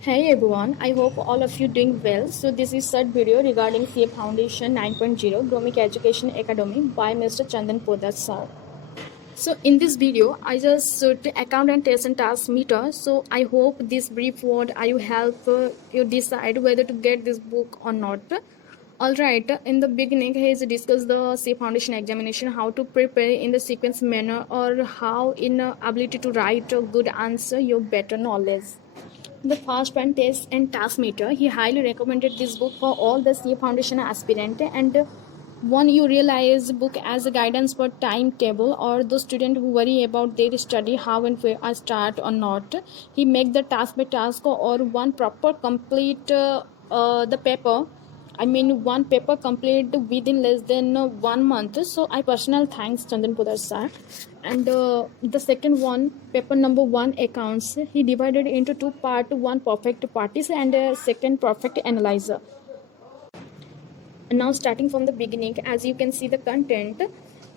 Hey everyone, I hope all of you doing well. So this is third video regarding CA Foundation 9.0 Grooming Education Academy by Mr. Chandan Podar sir. So in this video, I just set account and test and task meter. So I hope this brief word I will help you decide whether to get this book or not. Alright, in the beginning, he has discussed the CA Foundation examination, how to prepare in the sequence manner or how in ability to write a good answer, your better knowledge. The first one, test and task meter. He highly recommended this book for all the CA Foundation aspirant, and one you realize book as a guidance for timetable or the student who worry about their study how and where I start or not. He make the task by task or one proper complete the paper. I mean, one paper complete within less than 1 month. So I personal thanks Chandan Pudar sir. And the second one, paper number one, accounts. He divided into two part, one perfect parties and second perfect analyzer. And now starting from the beginning, as you can see the content.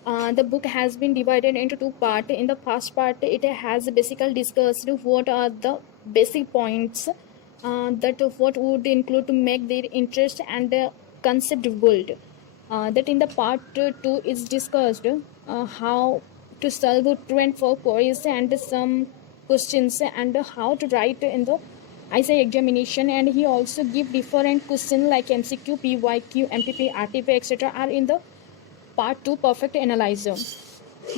The book has been divided into two parts. In the first part, it has basically discussed what are the basic points that what would include to make their interest and concept build. That in the part two is discussed how to solve true and false queries and some questions and how to write in the ISI examination. And he also give different questions like MCQ, PYQ, MPP, RTP, etc. are in the part 2 perfect analyzer.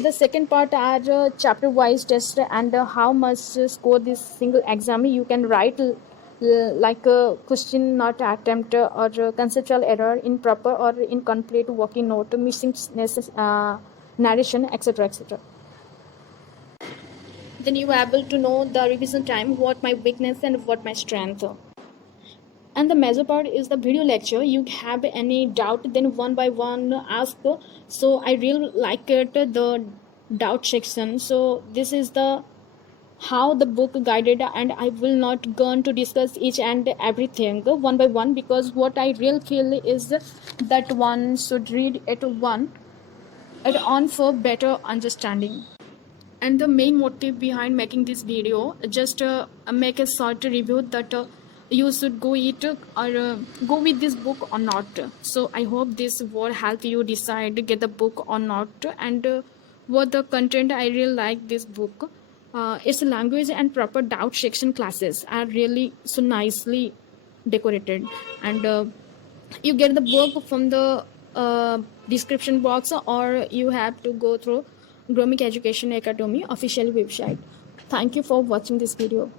The second part are chapter wise test and how much score this single exam you can write like a question not attempt or conceptual error, improper or incomplete working note, missing narration, etc, etc. Then you are able to know the revision time, what my weakness and what my strength. And the major part is the video lecture. You have any doubt, then one by one ask. So I really like it, the doubt section. So this is the how the book guided, and I will not go on to discuss each and everything one by one, because what I really feel is that one should read it on for better understanding. And the main motive behind making this video, just make a short review that you should go go with this book or not. So I hope this will help you decide to get the book or not. And what the content, I really like this book. Its language and proper doubt section classes are really so nicely decorated. And you get the book from the description box, or you have to go through Grooming Education Academy official website. Thank you for watching this video.